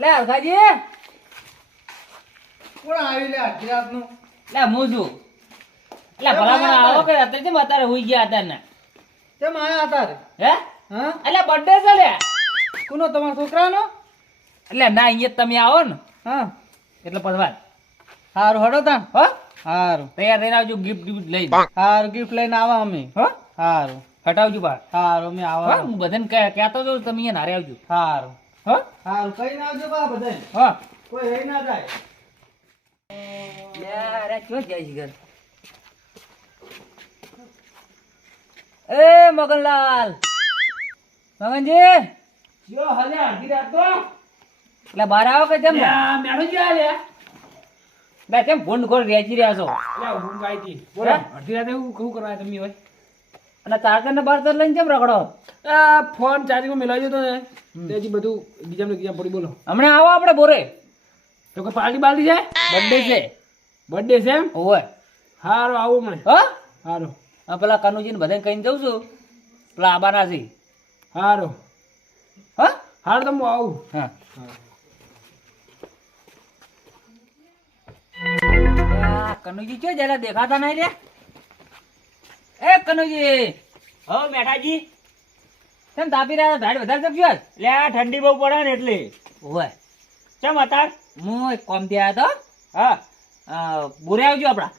લે અરખાજી કોણ આવી લે આખી રાતનું? લે હું છું. લે ભલામણ આવો કે અત્યારે હુઈ ગયા હતા ને. કેમ આયા હતા રે? હે હા એટલે બર્થડે છે લે. કોનો, તમારા છોકરાનો? એટલે ના અહીંયા તમે આવો ને હા એટલે પછી વાત. હારું હડો તા. હો હારું તૈયાર રહીને આવજો, ગિફ્ટ ગિફ્ટ લઈ. હારું ગિફ્ટ લઈને આવા અમે. હો હારું હટાવજો બહાર. હારું અમે હા આવા. હું બધાને કહેતો હતો તમે અહીંયા નારે આવજો. હારું હો હારું કઈ ના આવજો બા બધાય. હા કોઈ રહી ના જાય. યાર ક્યાં જાય છે ઘર? એ મગનલાલ, મગનજી જો હલે અડધી રાત તો એટલે બહાર આવો કે જેમ મેણું જ લે. બે કેમ ભૂંડ ખોર વેચી રહ્યા છો? એટલે ઊંઘ આવી હતી. બોલો હે? અડધી રાતે હું શું કરવા તમે હોય? અને ચાર્જર ને બાર લઈને કેમ રખડો? આ ફોન ચાર્જિંગમાં મેળવ્યો તો ને તેથી બધું ગીજામ પડી. બોલો હમણાં આવો આપણે બોરે, તો કોઈ પાર્ટી બાલટી છે? બર્થડે છે. બર્થડે છે એમ? ઓવે હારું આવું મને. હો હારું આ પેલા કનુજીને બધાને કહીને જઉં છું, પેલા આબાના છે. હારું હા હારું તો હું આવું. હા કનુજી ક્યાં જરા દેખાતા નહીં રે? એ કનુજી હો મેઠાજી, કેમ તાપી રહ્યા? ધાડ વધારે ચપજો. લે આ ઠંડી બહુ પડે ને એટલે. ઓવે ચમ અતાર? હું એક કોમથી આવ્યો હા તો બોરે આવજો આપડા.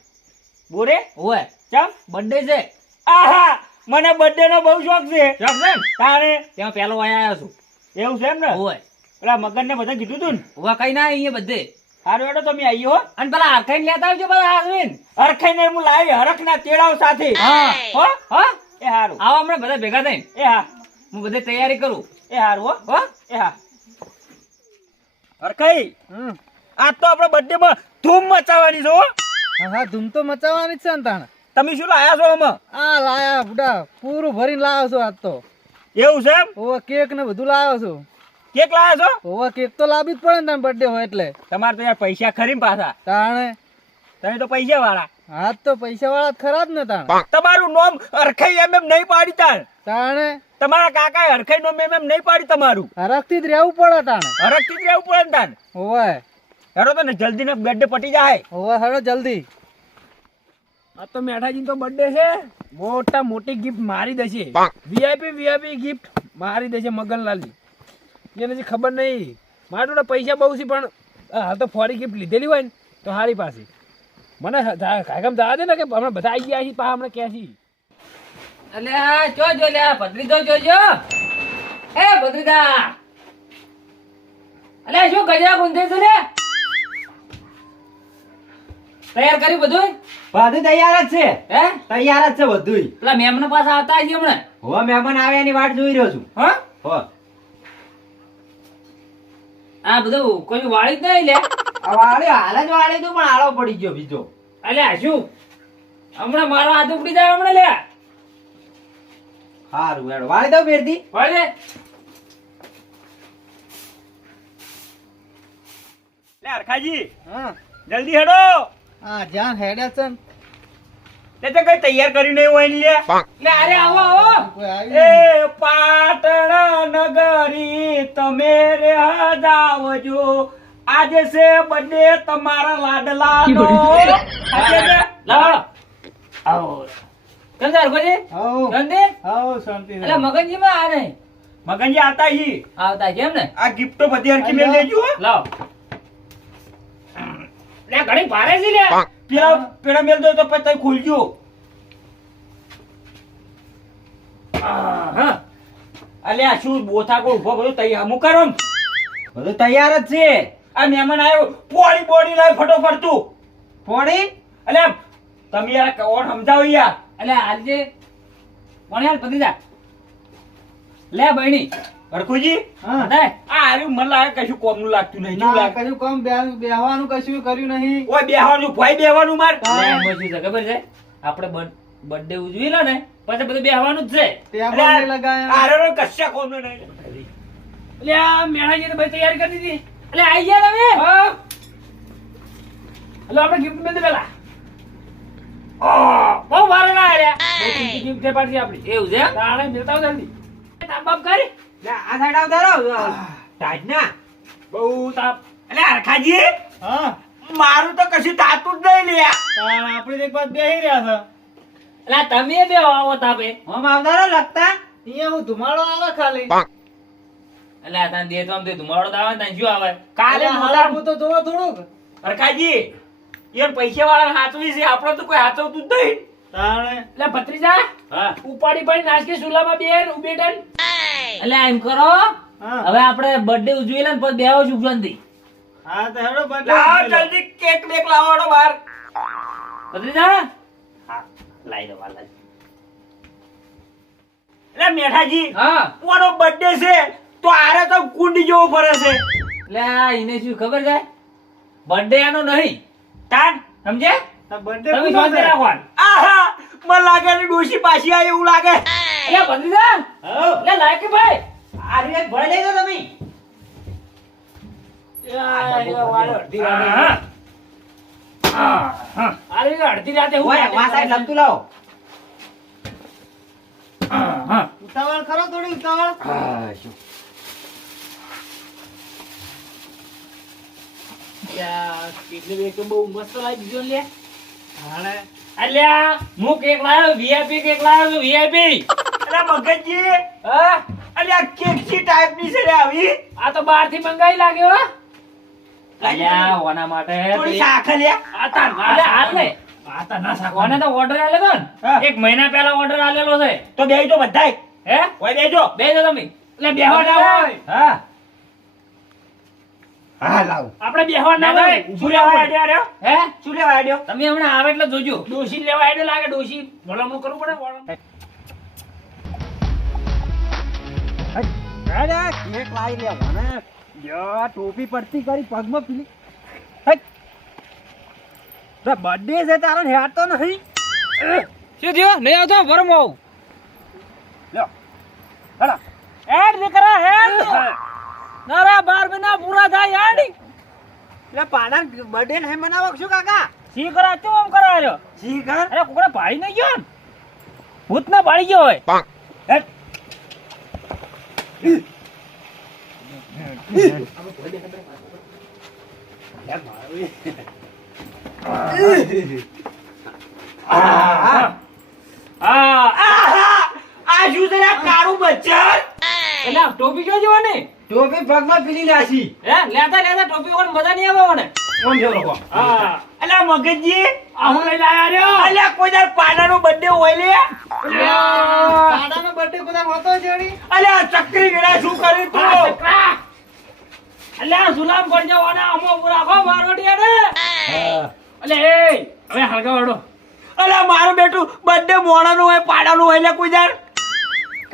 બોરે? ઓવે ચમ? બર્થડે છે. આહા, મને બર્થડે નો બહુ શોખ છે. ચોક છે ને? તારે ત્યાં પેલો આવ્યો છું. એવું છે એમ ને? ઓવે પેલા મગન ને બધા કીધું તું ને? ઓવે કઈ ના અહીંયા બધે. હારું એડો તમે આવી હો. અને પેલા આખાઈને લેતા આવજો બધા આવીને. હરખાઈને હું લાવી હરખ ના તેડાવ સાથે. હા હો હા એ હારું. આવો હમણાં બધા ભેગા થઈને. એ હા હું બધે તૈયારી કરું. એ હારું હો. હો એ હા હરખાઈ, હમ આજ તો આપણે બર્થડે માં ધૂમ મચાવવાની છે હો. હા હા ધૂમ તો મચાવવાની જ છે ને તાણ. તમે શું લાયા છો આમાં? આ લાયા બુડા પૂરું ભરીને લાવ્યો છું આજ તો. એવું છે એમ? ઓવા કેક ને બધું લાવ્યો છું. કેક લાયા છો? ઓવા કેક તો લાવી જ પડે ને તાણ બર્થડે હોય એટલે. તમારે તો યાર પૈસા ખરી ને પાછા. તાણે તમે તો પૈસા વાળા. હાથ તો પૈસા વાળા જ ખરા જ ને તાણ. તમારું નામ હરખાઈ એમ નહીં પાડી તાણ. તાણે તમારા કાકા હરખાઈ નામ એમ નહીં પાડી તમારું. હરખથી જ રહેવું પડે તાણે. હરખથી જ રહેવું પડે ને તાણ. ઓવે હેરો તો ને જલ્દી ને બર્થડે પટી જાય. ઓવે હળો જલ્દી. આ તો મેઠાજી તો બર્થડે છે, મોટા મોટી ગિફ્ટ મારી દેશે. વીઆઈપી ગિફ્ટ મારી દેશે મગનલાલજી. એને જે ખબર નહીં મારા જોડે પૈસા બહુ છે, પણ હાલ તો ફોરી ગિફ્ટ લીધેલી હોય ને તો હારી પાસે મને કાયમ જવા દે ને કે હમણાં બધા આવી ગયા છે પા હમણાં ક્યાં છીએ. અલ્યા જો લે ભદ્રીદો જોજો. એ ભદ્રીદા, અલ્યા શું ગજરા ગુંથે છે ને? તૈયાર કર્યું બધું? બધું તૈયાર જ છે. હે તૈયાર જ છે બધું. પેલા મેમના પાસે આવતા હજી હમણાં. હવે મહેમાન આવે એની વાટ જોઈ રહ્યો છું. હા હો આ બધું કોઈ વાળી જ નહીં લે. હાલ જ વાળી તું, પણ આળો પડી ગયો બીજો. અલ્યા શું હમણાં મારો હાથ ઉપડી જાય હમણાં લે. હારું હેડો વાળી દઉં ફેરથી. વાળી લે હરખાજી, હા જલ્દી હેડો. આ જ્યાં હેડે છે ને તે તો કઈ તૈયાર કરી નહીં હોય ને લે. લે અરે આવો આવો. કોઈ આવી એ પાટણ નગરી તમે રે જાવજો, આજે છે બર્થડે તમારા લાડલાનો. આજે ને લાવો આવો. કેમ છે હરખોજી? આવો શાંતિ? આવો શાંતિ છે. અલ્યા મગનજી માં આ નહીં મગનજી આતા હી. આવતા કેમ ને? આ ગિફ્ટો બધી હરખી મેલ દેજો હો. લાવો. લે ઘણી ભારે છે લે. પેલા મેલ દો તો પછી તઈ ખુલજો. હા અલ્યા શું બોથા કો ઉભો બધું તૈયાર હું કરો ને? બધું તૈયાર જ છે. આ મહેમાન આવ્યો, પોળી બોડી લાવ ફટોફટ તું. પોળી? અલ્યા તમે યાર કોણ સમજાવો યાર. અલ્યા આજે કોણ યાર ભત્રીજા? લે બહેણી હરખુજી, હા બતાય. આ હારું મને લાગે કશું કોમનું લાગતું નહીં. શું ના લાગે? કશું કામ બેહવાનું કશું કર્યું નહીં. ઓય બેહવાનું ભાઈ બેહવાનું માર. લે એમાં શું છે ખબર છે? આપણે બર્થડે ઉજવી લો ને પછી બધું બેહવાનું જ છે. ટેબલ નહીં લગાયા. આરે કશા કોમનું નહીં. અલ્યા મેણાજીને ભાઈ તૈયારી કરી દીધી. અલ્યા આઈ ગયા તમે? હા હલો આપણે ગિફ્ટ મેલ દે પેલા. બહુ મારે ના રે બહુ કિંમતી gift છે પાછી આપણી. એવું છે એમ? તાણે મિલતા આવો જલ્દી. તાપ બાપ કરી આ સાઈડ આવતા ટાઈટ ના બહુ તાપ. એટલે હરખાજી હા મારું તો કશું થાતું જ નહીં લ્યા આપણે એક બાદ બેહી રહ્યા છે એટલે તમે બે આવો તાપે હમ આવતા લગતા અહીંયા હું ધુમાડો આવે ખાલી એટલે આ તને દે તો આમ તે ધુમાડો તો આવે ને તને શું આવે કાલે અલા, મોટા હાલવું તો જોવો થોડુંક હરખાજી યાર પૈસા વાળા હાચવી છે આપણો તો કોઈ હાચવતું જ નહીં તાણે એટલે ભત્રીજા હા ઉપાડી પડી નાસકી સુલામાં બેન ઉભેટન. એટલે એમ કરો હા હવે આપણે બર્થડે ઉજવી લે ને પછી બેહો સુખ શાંતિ હા તો હેડો લાવો જલ્દી કેક બેક લાવો હેડો બહાર ભત્રીજા હા લાઈ દો વાલા એટલે મેઠાજી હા કોનો બર્થડે છે તો આરે તો કુંડી જેવો ફરે છે એટલે આ એને શું ખબર છે બર્થડે એનો નહીં તાન સમજે બર્થડે તમે શાંતિ રાખવાનું આહા મને લાગે ને ડોશી પાછી આવી એવું લાગે એટલે ભત્રીજા એટલે લાયકી ભાઈ આ રીતે ભરી લેજો તમે અડધી રાતે. આ રીતે અડધી રાતે હું ઓય વા સાઈડ લપતું લાવો ઉતાવળ કરો થોડી ઉતાવળ કેટલી બે બહુ મસ્ત લાગી દીધો લે. તાણે અલ્યા હું કેક લાવ્યો વીઆઈપી કેક લાવ્યો છું વીઆઈપી અરે મગજજી હા અરે આ કેક સી ટાઈપ ની છે રે આવી આ તો બહાર થી મંગાઈ લાગ્યો હો. અલ્યા ઓના માટે થોડી શાખ લે આ તાર ના અલ્યા હાલ ને આ તાર ના સાકો. ઓને તો ઓર્ડર આલેલો ને હા. 1 મહિના પહેલા ઓર્ડર આલેલો છે તો બેજો બધાય હે ઓય બેજો બેજો તમે એટલે બેહવા ના હોય. હા હા લાવ આપણે બેહવા ના ના, હોય. ના. શું લેવા આડ્યો રે હે શું લેવા આડ્યો તમે હમણાં આવે એટલે જોજો ડોશી લેવા હેડે લાગે ડોશી ભલામણ કરવું પડે ભલામણ. અરે કેક લાવી લે મને યો ટોપી પડતી કરી પગમાં પીલી તો બર્થડે છે તારો હેડ તો નહીં શું થયો નહીં આવતો વરમ આવ લ્યો હેડા હેડ દીકરા હેડ નારા 12 મહિના પૂરા થાય હેડ એટલે પાડા બર્થડે નહીં મનાવો શું કાકા સી કરા તો આમ કરાયો સી કર અરે કોકડા ભાઈ નહીં ગયો ને ભૂત ના ભાળી ગયો હોય હેડ હા આ શું છે આ કાળું બચ્ચર એટલે આ ટોપી ક્યાં જોવાની ટોપી પગમાં પીલી લાસી હે લેતા લેતા ટોપી વગર મજા નહીં આવે મને કોણ જેવો લોકો હા અલ્યા મગજજી આ હું લઈને આયા રહ્યો. અલ્યા કોઈ દર પાડાનો બર્થડે હોય લે પાડાનો બર્થડે બધા હોતો જેડી અલ્યા ચક્રી ગેડા શું કર્યું આ તું છકરા. અલ્યા સુલામ પડ જવાના અમો પૂરા ખો મારોડિયા ને અલે એ હવે હળગાવાડો. અલ્યા મારું બેટું બર્થડે મોડાનું હોય પાડાનું હોય લે કોઈ દર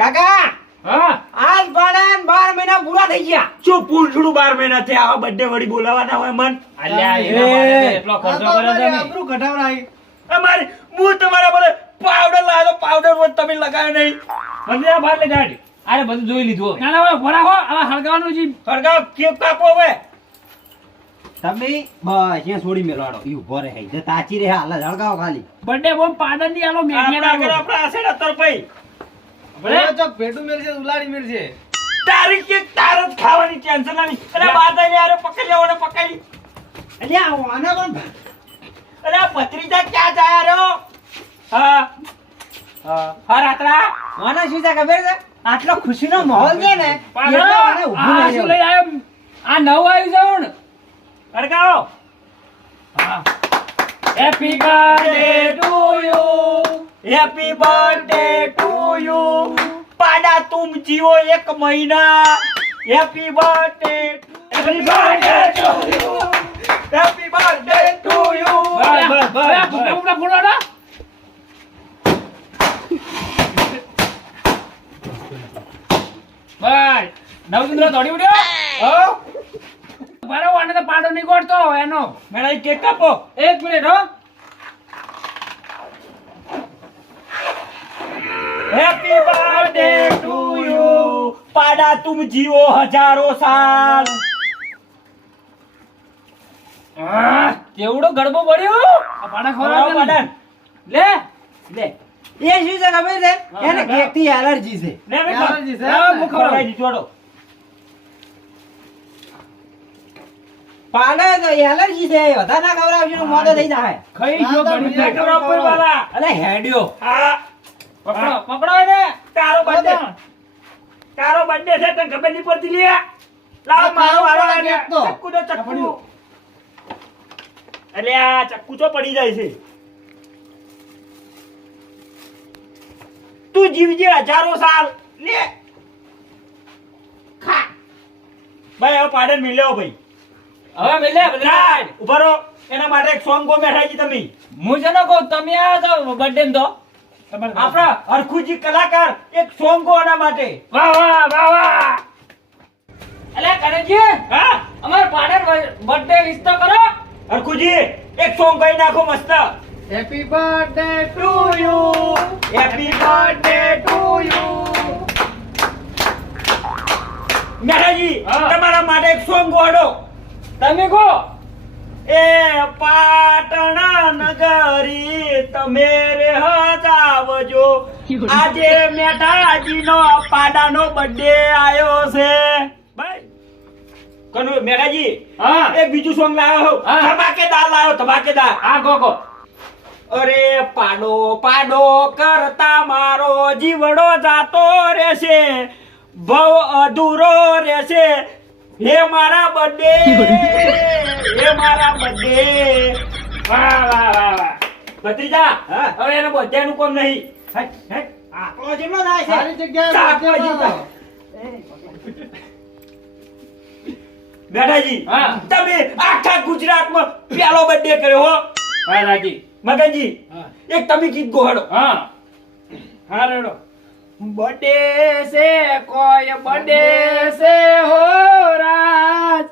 કાકા હા આજ પાડા 12 મહિના પૂરા થઈ ગયા શું પૂંછડું 12 મહિના થયા આવા બર્થડે વળી બોલાવાના હોય મન અલ્યા એના માટે તો એટલો ખર્ચો કર્યો તમે આપણું ઘટાવરાઈ અમારી હું તમારા બોલે પાવડર લાવ્યો પાવડર રોજ તમે લગાવ્યો નહીં બંને બહાર લઈ જાડી અરે બધું જોઈ લીધું હવે. ના ના હવે ભરા હો હવે હળગાવાનું જી. હરગા કેક કાપો હવે તમે બસ અહીંયા છોડી મેળવાડો ઈ ઉભો રહે જે તાચી રહે હાલ હળગાવો ખાલી બર્થડે બોમ્બ પાડન ની આલો મેઠિયા આપણા આગળ નાખો. આપણા આશે ને તરફઈ ભલે ચોક ભેટું મેળશે ઉલાડી મેળશે તારી કેક તાર જ ખાવાની ટેન્શન નહીં અરે બાદ આલે યાર પકડી લેવો ને પકડી અલ્યા આના પણ અરે આ ભત્રીજા ક્યાં જાય રહ્યો હા હા રાત્રા આના શું છે ખબર છે આટલો ખુશીનો માહોલ છે ને પાડો. એટલે આને ઊભું આ નહીં શું રહેવું. લઈ આવ્યો? આ નવું આવ્યું છે ને હરગાવો happy birthday to you happy birthday to you પાડા તુમ જીવો 1 મહિના happy birthday happy birthday to you happy birthday to you બસ બસ હવે આ બસ ફૂટે ફૂટે ફૂટો ના. બસ નવચંદ્ર દોડી ઉડ્યો બરાબર આને તો પાડો નહીં ગોળતો એનો. મેળા કેક કાપો 1 મિનિટ હો હેપી બર્થડે ટુ યુ પાડા તુમ જીવો હજારો સાલ કેવડો ગડબો પડ્યો આ પાડા ખવડાવો પાડા જલ્દી. લે લે એ શું છે ખબર છે એને કેકથી એલર્જી છે લે લે એલર્જી છે. હા, હું ખવડાવી દીધું, હાલો. પાડે તો એલર્જી છે વધારે ના ખવડાવજો ને મોઢે થઈ જાય ખાઈ ગયો ઘણી લે, ખવડાવ ઉપર વાળા. અલે હેડ્યો હા, પકડો પકડો એને તારો birthday. તારો birthday છે તને ખબર નહીં પડતી લે. લાવ મારો વારો આવે. ચક્કુ તો ચક્કુ. અલ્યા ચક્કુ તો પડી જાય છે. તું જીવજે હજારો સાલ લે ખા. ભાઈ હવે પાડન મિલ્યો ભાઈ. હવે મિલે બદરાજ ઉભા રહો. એના માટે એક સોંગ ગો બેઠાજી તમે. હું છે ને કહું તમે આ તો બર્થડે તો આપણા હરખુજી કલાકાર એક સોંગ ગો એના માટે. વાહ વાહ વાહ વાહ અલે કનજી હા અમાર પાડે બર્થડે વિશ તો કરો હરખુજી એક સોંગ ગાઈ નાખો મસ્ત. Happy birthday two Happy birthday to you. મેઠાજી હા. તમારા માટે એક સોંગ ગોડો. તમે કહો એ પાટણ નગરી તમે રે હજાવજો આજે મેઠાજીનો પાડાનો બર્થડે આયો છે ભાઈ કનો મેઠાજી હા એક બીજું સોંગ લાવ્યો હા. ધમાકેદાર લાવ્યો ધમાકેદાર. આ ગો અરે પાડો પાડો કરતા મારો જીવડો જાતો રહેશે ભવ અધૂરો રહેશે હે મારા બર્થડે હે મારા બર્થડે. વાહ વાહ વાહ વાહ ભત્રીજા હા. હવે એને બધાનું કોમ નહીં. હટ હટ આકલો જેટલો થાય છે સારી જગ્યાએ સાચો birthday જીવતા. મારો. બેટાજી હા. તમે આખા ગુજરાતમાં પહેલો બર્થડે કર્યો હો હા રાજી મગનજી હા. એક તમે ગીત ગોહડો. હા હા રેડો બર્થડે છે કોઈ બર્થડે છે હો રાજ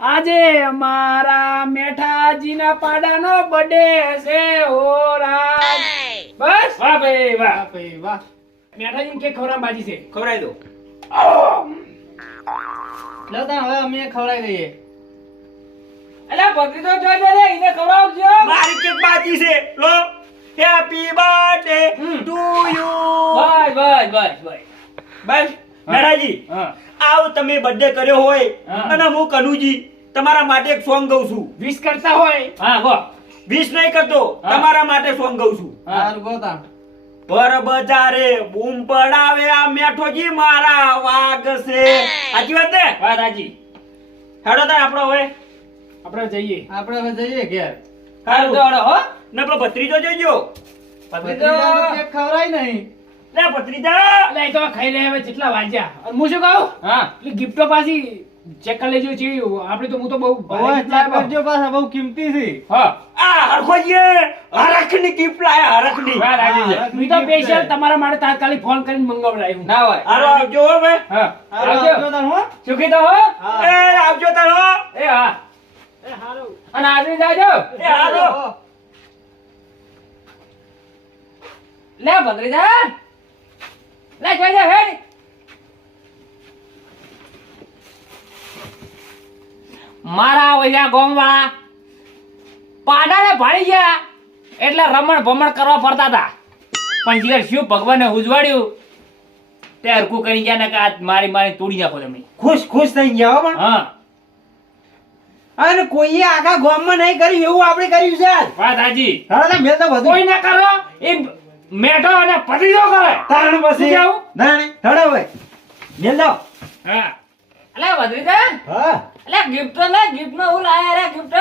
આજે મારા મેઠાજીના પાડાનો બર્થડે છે હો રાજ બસ વાહ ભાઈ વાહ વાહ ભાઈ વાહ. મેઠાજીને કે ખવરામ બાજી છે ખવડાવી દો. લો તાણ હવે અમે ખવડાવી દઈએ. અલે બકરી તો જોઈ લે એને ખવડાવજો મારી કેક બાકી છે લો હેપી બર્થડે ટુ યુ. બસ બસ બસ બસ બસ મેઠાજી હા આવ તમે બર્થડે કર્યો હોય હા. અને હું કનુજી તમારા માટે એક સોંગ ગાઉં છું. વિશ કરતા હોય હા ગો વિશ નહીં કરતો હા. તમારા માટે સોંગ ગાઉં છું. હા સારું ગો તાણ. પર બજારે બૂમ પડાવે આ મેઠોજી મારા વાગ છે. સાચી વાત ને વાહ રાજી હેડો તાર આપણો હવે આપણે જઈએ આપણે હવે જઈએ ઘેર. હારું દોડો હો નકલો ભત્રીજો જોજો. ભત્રીજાનો કેક ખવડાય નહીં. લે ભત્રીજા એટલે એ તો ખાઈ લે હવે જેટલા વાગ્યા અને હું શું કહું હા એટલે ગિફ્ટો પાછી ચેક કરી લેજો છે આપણે તો હું તો બહુ હવે ચેક કરજો પાછા બહુ કિંમતી છે. હા આ હરખોજીએ હરખની gift લાયા હરખની. વાહ રાજી છે. મેં તો સ્પેશિયલ તમારા માટે તાત્કાલિક ફોન કરીને મંગાવડાવ્યું ના હોય હારો આવજો હો ભાઈ. હા હારું, આવજો. આવજો તાણ હો. સુખી તો હો હા. એ આવજો તાર હો. એ હા એ હારું અને આદમી જાજો એ હારો. લે ભદ્રીજા લે જોઈ જા હેડ મારા ઓયા ગોમવાળા પાડાને ભાળી ગયા એટલે રમણ ભમણ કરવા ફરતા હતા પણ જીગર શું ભગવાને ઉજવાડ્યું તે હરકું કરી ગયા ને કે આ મારી મારી તોડી નાખો તમે ખુશ ખુશ થઈ ગયા હો પણ હા અને કોઈએ આખા ગામમાં નહીં કર્યું એવું આપણે કર્યું છે આજ. વાત હાજી હાલો ને મેં તો બધું કોઈ ના કરો એ મેઠો અને પતીજો કરે તારણ પછી શું કેવું? ના નહીં હેડો ભાઈ મેલ દો. હા અલે ભદ્રીજા હા અલે ગિફ્ટ લે ગિફ્ટ માં હું લાયા રે ગિફ્ટ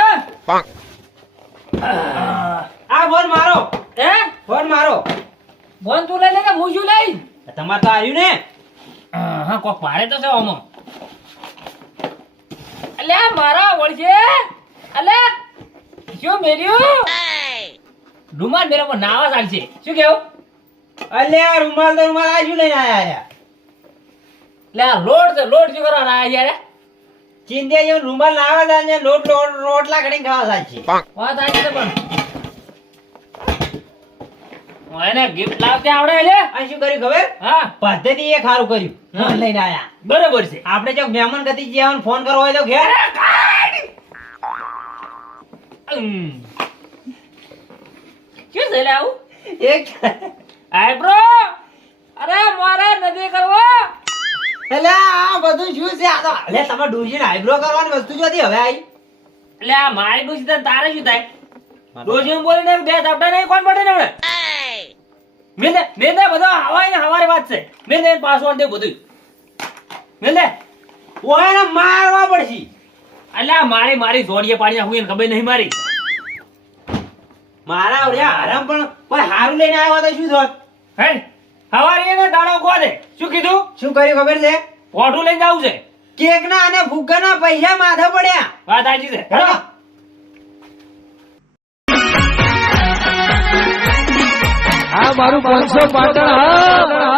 આ ફોન મારો હે ફોન મારો ફોન તું લઈ લે કે હું શું લઈ તમારે તો આવ્યું ને હા કોક પાડે તો છે આમાં અલે મારા વળશે અલે શું મેલ્યું રૂમાલ મેરા પર નાવા ચાલશે શું કેવું અલે આ રૂમાલ તો રૂમાલ આજુ લઈને આયા લે આ લોટ છે લોટ શું કરવાના આયા યાર ચિંતા જેવું રૂમાલ ના આવે તો આજે લોટ લોટ રોટલા કરીને ખાવા થાય છે વાત આવી છે પણ હું એને ગિફ્ટ લાવતે આવડે લે આ શું કર્યું ખબર હા પદ્ધતિ એ ખારું કર્યું હા. ફોન લઈને આયા બરોબર છે આપણે જો મહેમાન ગતિ જેવાનું ફોન કરવો હોય તો ઘેર શું છે લે આવું એક આઈબ્રો અરે મારે નથી કરવો એટલે આ બધું શું છે આ તો એટલે તમે ડોશીને આઈબ્રો કરવાની વસ્તુ જોતી હવે આઈ એટલે આ મારી ડોશી તને તારે શું થાય ડોશી બોલીને બે ઝાપટા નહીં કોણ પડે ને હમણે મેં બધો હવાય ને હવારી વાત છે મેં પાસવર્ડ દે બધું મેં ઓને મારવા પડશે એટલે આ મારી જોડીએ પાડી નાખું એને ખબર નહીં મારી મારા ઓળ્યા આરામ પણ કોઈ હારું લઈને આવ્યો તો શું થોત હે હવારી એને દાડો ગોદે શું કીધું શું કર્યું ખબર છે ફોટું લઈને જાવું છે કેક ના અને ફુગ્ગાના પૈસા માથે પડ્યા વાત સાચી છે હેડો. આ મારું 500 પાટણ હા